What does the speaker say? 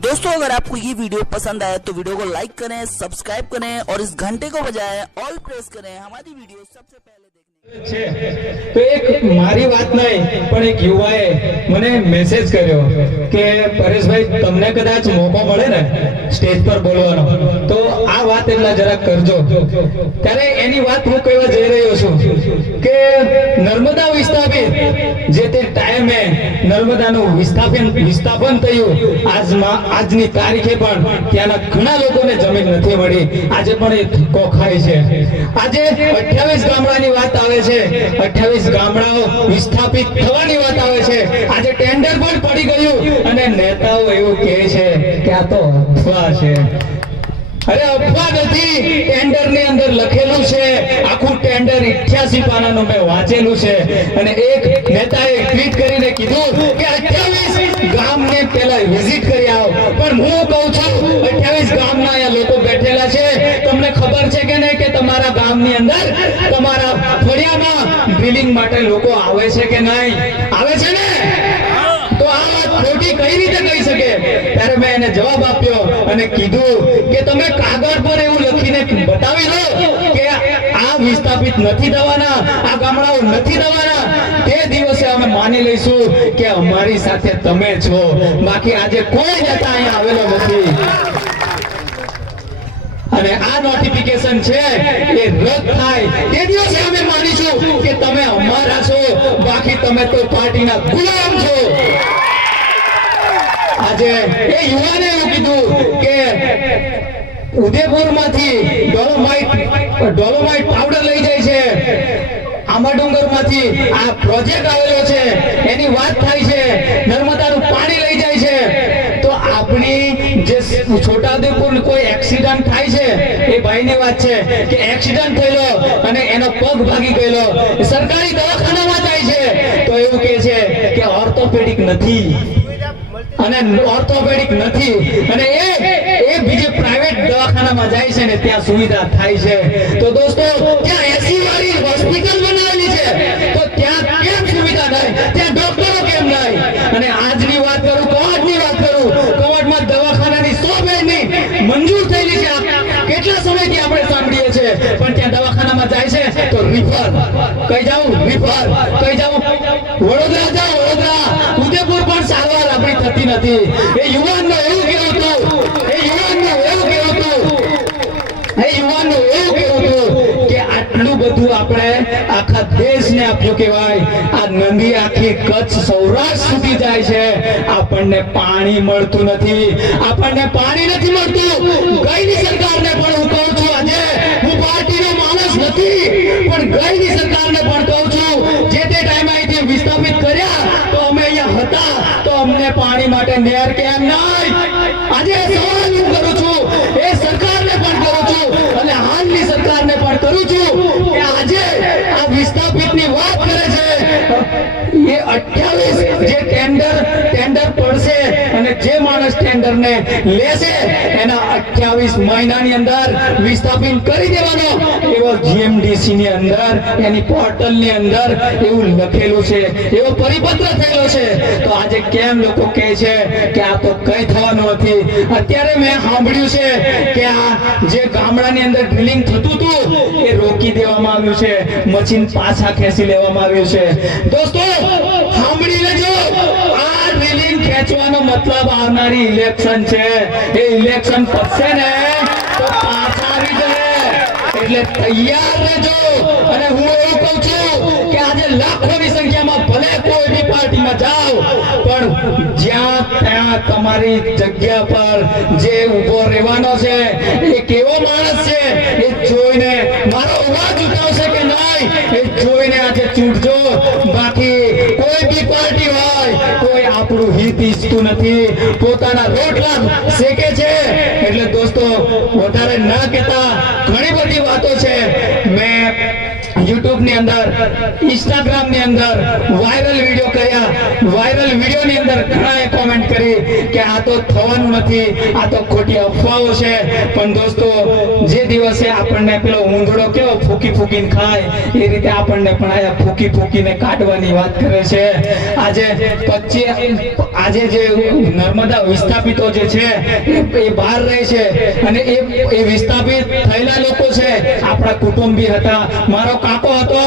दोस्तों अगर आपको ये वीडियो पसंद आया तो वीडियो को लाइक करें सब्सक्राइब करें और इस घंटे को बजाएं ऑल प्रेस करें हमारी वीडियो सबसे पहले देखने છે તો એક મારી વાત નહીં પણ એક યુવાએ મને મેસેજ કર્યો કે પરેશભાઈ તમને કદાચ મોકો મળે ને સ્ટેજ પર બોલવાનો તો આ વાત એટલા જરા કરજો. ત્યારે એની વાત હું કહેવા જઈ રહ્યો છું કે નર્મદા વિસ્થાપિત, જે તે ટાઈમે નર્મદાનું વિસ્થાપન વિસ્થાપન થયું, આજમાં આજની તારીખે પણ ત્યાંના ઘણા લોકોને જમીન નથી મળી. આજે પણ એ ધક્કો ખાય છે. આજે 28 ગામડાની વાત આવે છે. 28 ગામડાઓ વિસ્થાપિત થવાની વાત આવે છે. આજે ટેન્ડર પણ પડી ગયું અને નેતાઓ એવું કહે છે કે આ તો અફવા છે. અરે અપવાદ નથી ટેન્ડરની અંદર લખેલું છે. આખું ટેન્ડર 88 પાનાનું મેં વાંચેલું છે. અને એક ટ્વીટ કરીને કીધું કે 28 ગામને પહેલા વિઝિટ કરી આવો. પણ હું કહું છું 28 ગામના અહીંયા લોકો બેઠેલા છે. તમને ખબર છે કે નહીં કે તમારા ગામની અંદર, તમારા ફળિયામાં ડ્રિલિંગ માટે લોકો આવે છે કે નહીં? આવે છે ને? કઈ રીતે કહી શકે? ત્યારે મેં એને જવાબ આપ્યો અને કીધું કે તમે કાગળ પર એવું લખીને બતાવી દો કે આ વિસ્થાપિત નથી થવાના, આ ગામડાઓ નથી થવાના. તે દિવસે અમે માની લઈશું કે અમારી સાથે તમે છો. બાકી આજે કોઈ નેતા અહીંયા આવેલો નથી. અને આ નોટિફિકેશન છે એ રદ થાય. તે દિવસે અમે માનીશું કે તમે અમારા છો. બાકી તમે તો પાર્ટીના ગુલામ છો. આજે એ યુવાને એવું કીધું કે ઉદયપુરમાંથી ડોલોમાઇટ ડોલોમાઇટ પાવડર લઈ જાય છે. આંબાડુંગરમાંથી આ પ્રોજેક્ટ આવેલો છે. એની વાત થાય છે. નર્મદાનું પાણી લઈ જાય છે. તો આપણી જે છોટાઉદેપુર કોઈ એક્સિડન્ટ થાય છે, એ ભાઈની વાત છે કે એક્સિડન્ટ થયેલો અને એનો પગ ભાગી ગયેલો. સરકારી દવાખાનામાં જાય છે. તો એવું કહે છે કે ઓર્થોપેડિક નથી. અને ઓર્થોપેડિક નથી. અને એ એ બીજે પ્રાઇવેટ દવાખાનામાં જાય છે ને ત્યાં સુવિધા થાય છે. તો દોસ્તો, ત્યાં એસી વાળી હોસ્પિટલ બનાવેલી છે. તો ત્યાં કેમ સુવિધા નહીં ત્યાં ડોક્ટરો કેમ નહીં? અને આજની વાત કરું કવાડની વાત કરું. કવાડમાં દવાખાનાની સો બેડની મંજૂર થયેલી છે. કેટલા સમયથી આપણે સાંભળીએ છીએ? પણ ત્યાં દવાખાનામાં જાય છે તો રિફર કઈ જાઉં? રિફર જાઉં જાઉં? વડોદરા થતી નથી. એ યુવાનનો એવું કેવું હતું એ યુવાનનું એવું કેવું હતું એ યુવાનનું એવું કેવું હતું કે આટલું બધું આપણે આખા દેશને આપ્યું કહેવાય. આ નદી આખી કચ્છ સૌરાષ્ટ્ર સુધી જાય છે. આપણને પાણી મળતું નથી. આપણને પાણી નથી મળતું. ગઈની સરકારને પણ હું કહું છું આજે હું પાર્ટીનો માણસ નથી પણ ગઈની સરકારને પણ કહું છું જે તે ટાઈમે અહીંથી વિસ્થાપિત કર્યા તો અમે અહીંયા તો અમને પાણી માટે નહેર કેમ નહીં. આજે સવાલ કરું છું. એ સરકારને પણ કરું છું. અને હાલની સરકારને પણ કરું છું કે આજે આ વિસ્થાપિતની વાત કરે છે. એ 28 જે ટેન્ડર ટેન્ડર પડશે અને જે માણસ ટેન્ડરને લેશે, એના 28 મહિનાની અંદર વિસ્થાપિત કરી દેવાનો. એવો જીએમડીસી ની અંદર, એની પોર્ટલની અંદર એવું લખેલું છે. એવો પરિપત્ર થયેલો તો આજે કેમ લોકો કહે છે કે આ તો કઈ થવાનું નથી? અત્યારે મેં સાંભળ્યું છે કે આ જે ગામડાની અંદર ડ્રિલિંગ થતું હતું, એ રોકી દેવામાં આવ્યું છે મશીન પાછા ખેંચી લેવામાં આવ્યું છે. દોસ્તો, સાંભળી લેજો, આ ડ્રિલિંગ ખેંચવાનો મતલબ આવનારી ઇલેક્શન છે. એ ઇલેક્શન પતશે ને તો પાછા આવી જશે. એટલે તૈયાર રહેજો. અને હું એવું કહું છું કે આજે લાખોની સંખ્યામાં પણ જ્યાં ત્યાં તમારી જગ્યા પર જે ઊભો રહેવાનો છે, એ કેવો માણસ છે, એ જોઈને મારો અવાજ ઉઠાવશે કે નહીં? એ જોઈને આજે ચૂંટજો. બાકી કોઈ બી પાર્ટી હોય, કોઈ આપણું હિત ઈચ્છતું નથી. પોતાના રોટલા શેકે છે? એટલે દોસ્તો, વધારે ના કહેતા ઘણી બધી વાતો છે. મેં યુટ્યુબની અંદર ઇન્સ્ટાગ્રામની અંદર વાયરલ વીડિયો ની અંદર ઘણાએ કોમેન્ટ કરી કે આ તો થવાનું નથી, આ તો ખોટી અફવાઓ છે. પણ દોસ્તો, જે દિવસે આપણને પેલો ઊંધડો કેવો ફૂકી ફૂકીને ખાય, એ રીતે આપણને પણ આયા ફૂકી ફૂકીને કાઢવાની વાત કરે છે. આજે આજે જે નર્મદા વિસ્થાપિતો જે છે, એ- બહાર રહે છે અને એ એ વિસ્થાપિત થયેલા લોકો છે, આપણા કુટુંબી હતા. મારો કાકો હતો